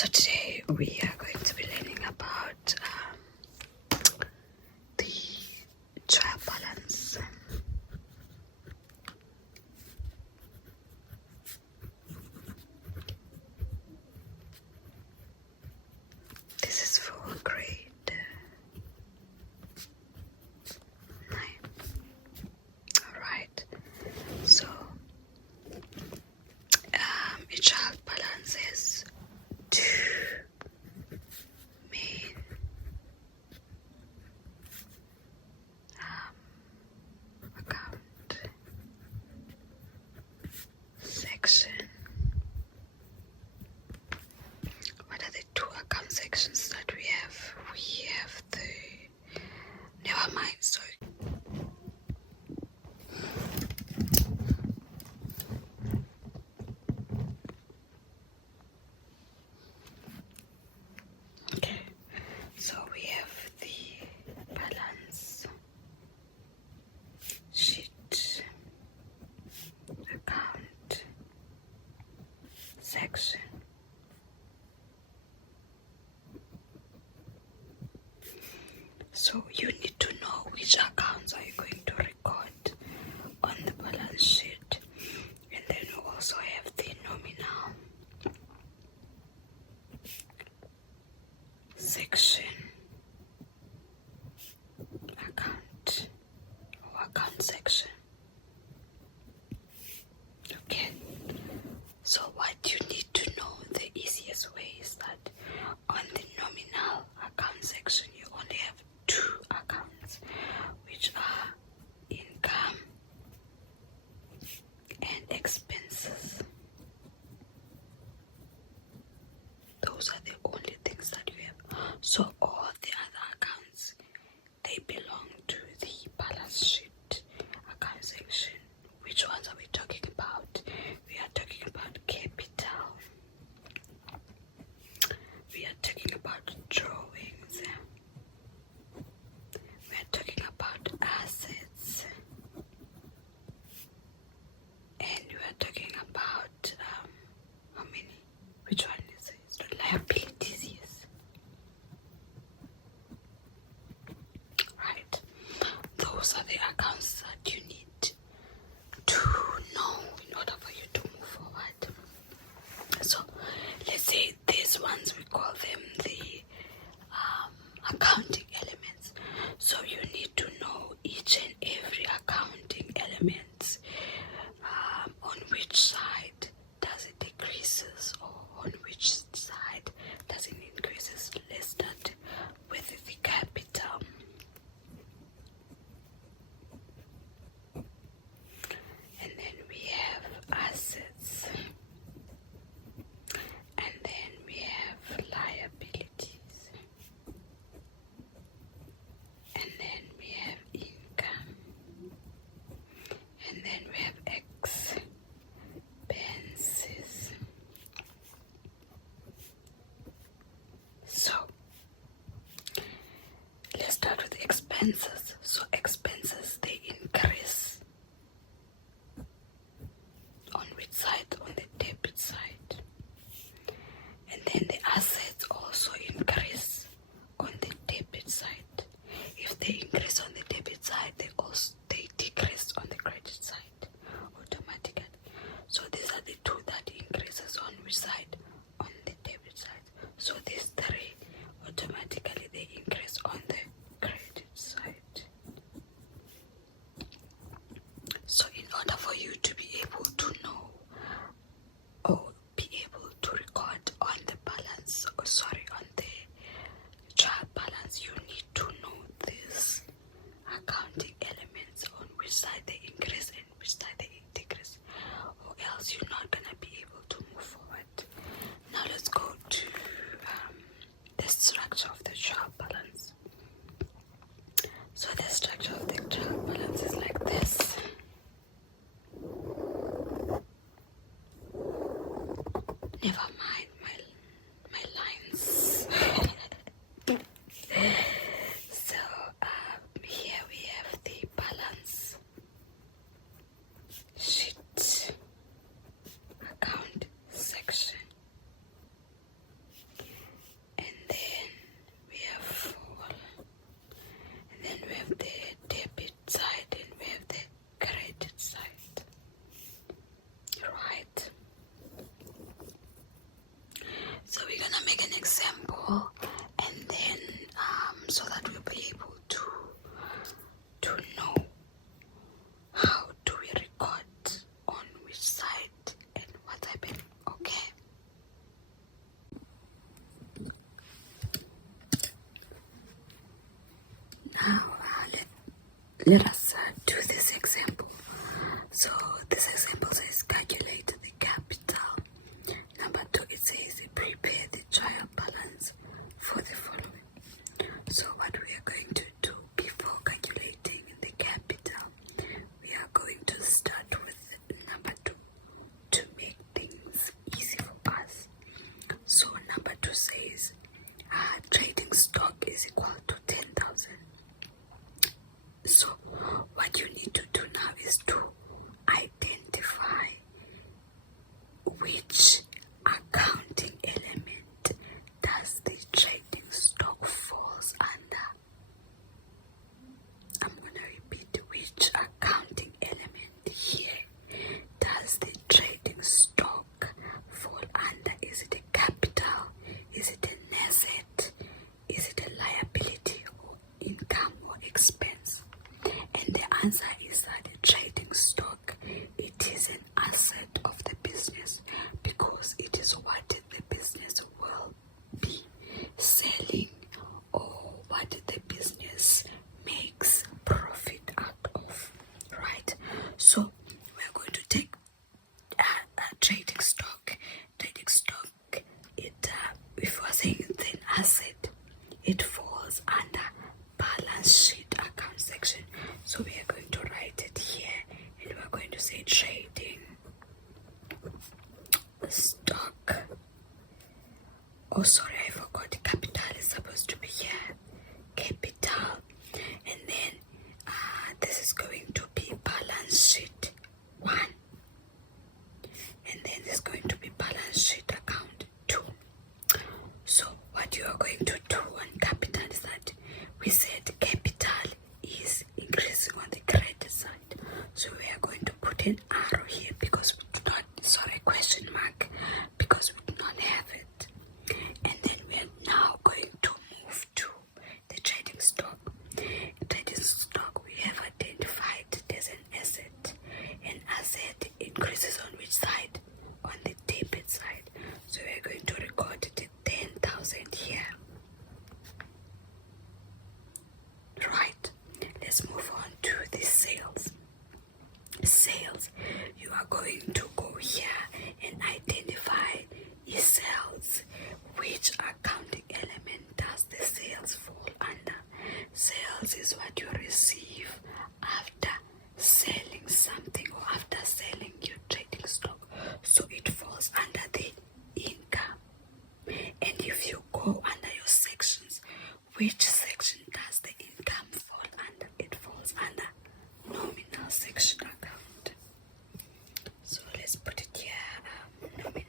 So today we are going to be learning about the trial balance. This is for grade 9. Alright, so a child balance is two main account section. What are the two account sections that we have? We have the, never mind, sorry. Okay, so we have the balance sheet account section. So you need to know which accounts are you going to record on the balance sheet, and then you also have the nominal section account or account section. Okay, so what you need to know, the easiest way is that on the nominal account section you only have two accounts, which are income and expenses. Those are the only things that you have. So all the other accounts, they belong to the balance sheet account section. Which ones are we talking about? We are talking about capital. We are talking about drawings. We are talking about assets. And we are talking about, how many? Which one is it? It's the liabilities, yes. Right. Those are the accounts that you need to know in order for you to move forward. So let's say these ones, we call them the accounting elements. So you need to know each and every accounting element, on which side does it decreases or on which side does it increases. Let's start with the capital. And then we have assets. And then we have liabilities. And then we have income. And then we have expenses. So let's start with expenses. So expenses, they increase on which side? On the debit side. And then the assets also increase on the debit side. If they increase on the debit side, they decrease on the credit side automatically. So these are the two that increases on which side? On the debit side. So these three automatically they increase on the credit side. So in order for you to be able to know or be able to record on the balance, on the trial balance, you need to know these accounting elements, on which side they increase and which side they decrease, or else you're not gonna be able to move forward. Now let's go to the structure of the trial balance. So the structure of the trial balance is like this. Never mind my lines. So here we have the balance sheet account section. let us do this example. So this example says calculate the capital. Number 2, it says prepare the trial balance for the following. So what we are going to do before calculating the capital, we are going to start with number 2 to make things easy for us. So number 2 says trading stock is equal to 10,000. So what you need to do now is to identify which accounting element does the trading stock falls under. I'm going to repeat, which accounting element here does the trading stock fall under? Is it a capital? Is it an asset? Is it a liability or income or expense? And the answer is that the trading stock, it is an asset of the business because it is what the business will be selling or what the business makes profit out of, right? So we're going to take trading stock. Trading stock, if we're saying it's an asset, it falls under balance sheet account section. So we are going to write it here and we're going to say trading stock. Oh, sorry, I forgot. Capital is supposed to be here. Capital. And then this is going to be balance sheet 1. And then this is going to be balance sheet account 2. So what you are going to do on capital is that we said capital is increasing on the credit side. So we are going to put an arrow here because we do not, question mark, because we do not have it. And then we are now going to move to the trading stock. Trading stock we have identified as an asset. An asset increases on which side? On the debit side. So we are going to record the 10,000 here. Right. Let's move on to the sales. Sales. You are going to go here and identify sales. Which accounting element does the sales fall under? Sales is what you receive after selling something or after selling your trading stock. So it falls under the income. And if you go under your sections, which section does the income fall under? It falls under nominal section account. So let's put it here, nominal.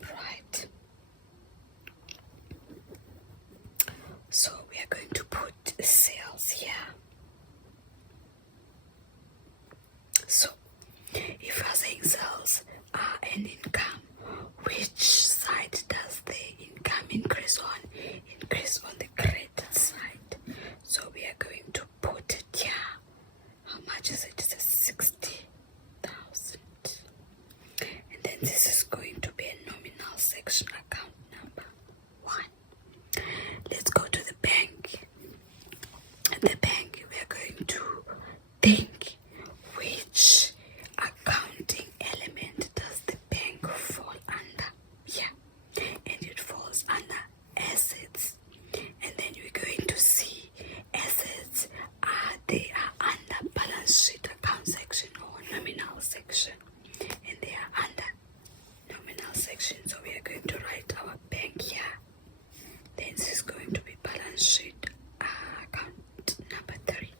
Right. So we are going to put sales here. So if you are saying sales and income, which side does the income increase on? Increase on the credit side. So we are going to put it here. How much is it? It's 60,000. And then this is going to be a nominal section account number 1. Let's go to the bank. At the bank, we are going to think which accounting element does the bank fall under? Yeah, and it falls under assets. And then we're going to see assets they are under balance sheet account section or nominal section, and they are under nominal section. So we are going to write our bank here. Then this is going to be balance sheet account number 3.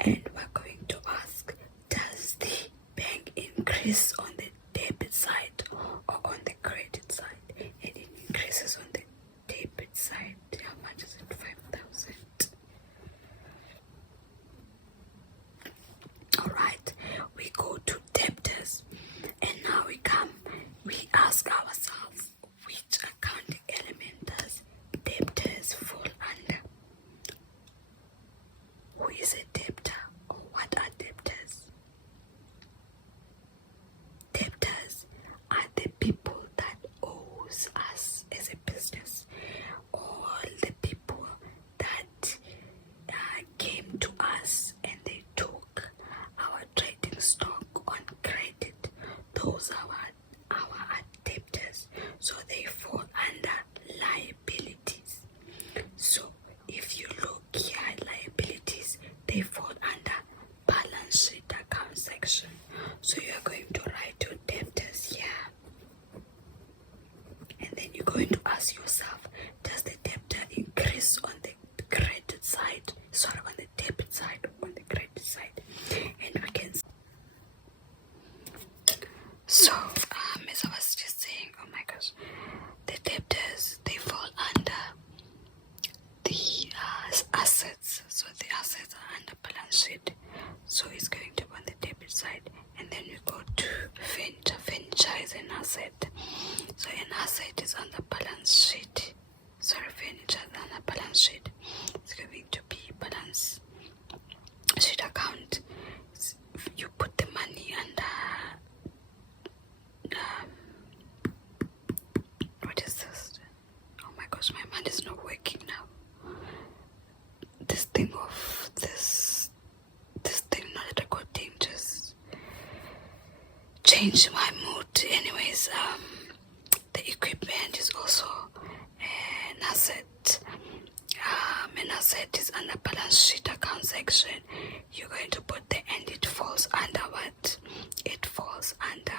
And we're going to ask, does the bank increase on the debit side or on the credit side? And it increases on the debit side. How much is it? 5,000. Alright, we go to debtors. And now we ask ourselves, which accounting element does debtors fall under? Who is a debtor or what are debtors? Debtors are the people asset is on the balance sheet. Sorry, furniture is on the balance sheet. It's going to be balance sheet account. You put the money under what is this? Oh my gosh, my mind is not working now. This thing, not recording, just change my mood. Anyways, the equipment is also an asset. An asset is under balance sheet account section. You're going to put the and it falls under what? It falls under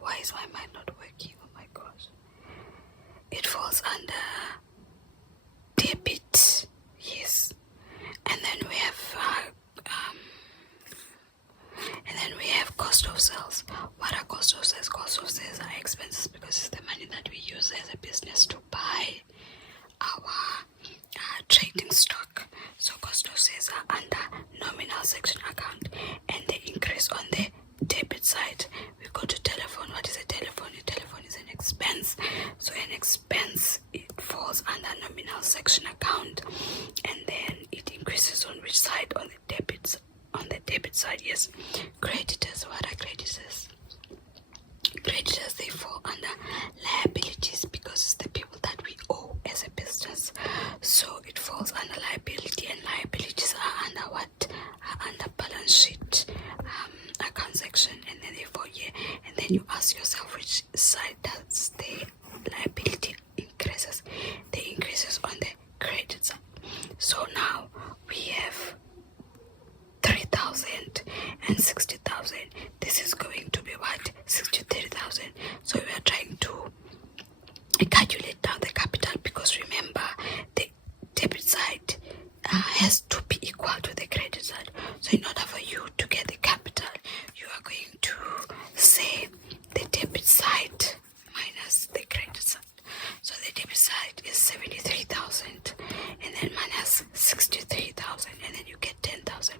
why is my mind not working? Oh my gosh. It falls under debit. Yes. And then we have cost of sales. What are cost of sales? Cost of sales are expenses because it's the money that we use as a business to buy our trading stock. So cost of sales are under nominal section account, and the increase on the debit side. We go to telephone. What is a telephone? A telephone is an expense. So an expense, it falls under nominal section account, and then it increases on which side? On the debit. On the debit side, yes. Creditors. What are creditors? Creditors, they fall under liabilities because it's the people that we owe as a business. So it falls under liability, and liabilities are under what? Are under balance sheet account section, and then they fall here. And then you ask yourself which side does the liability increases? The increases on the credit side. So now we have 3,000 and 60,000. This is going to be what? 63,000. So we are trying to calculate down the capital, because remember the debit side has to be equal to the credit side. So in order for you to get the capital, you are going to say the debit side minus the credit side. So the debit side is 73,000, and then minus 63,000, and then you get 10,000.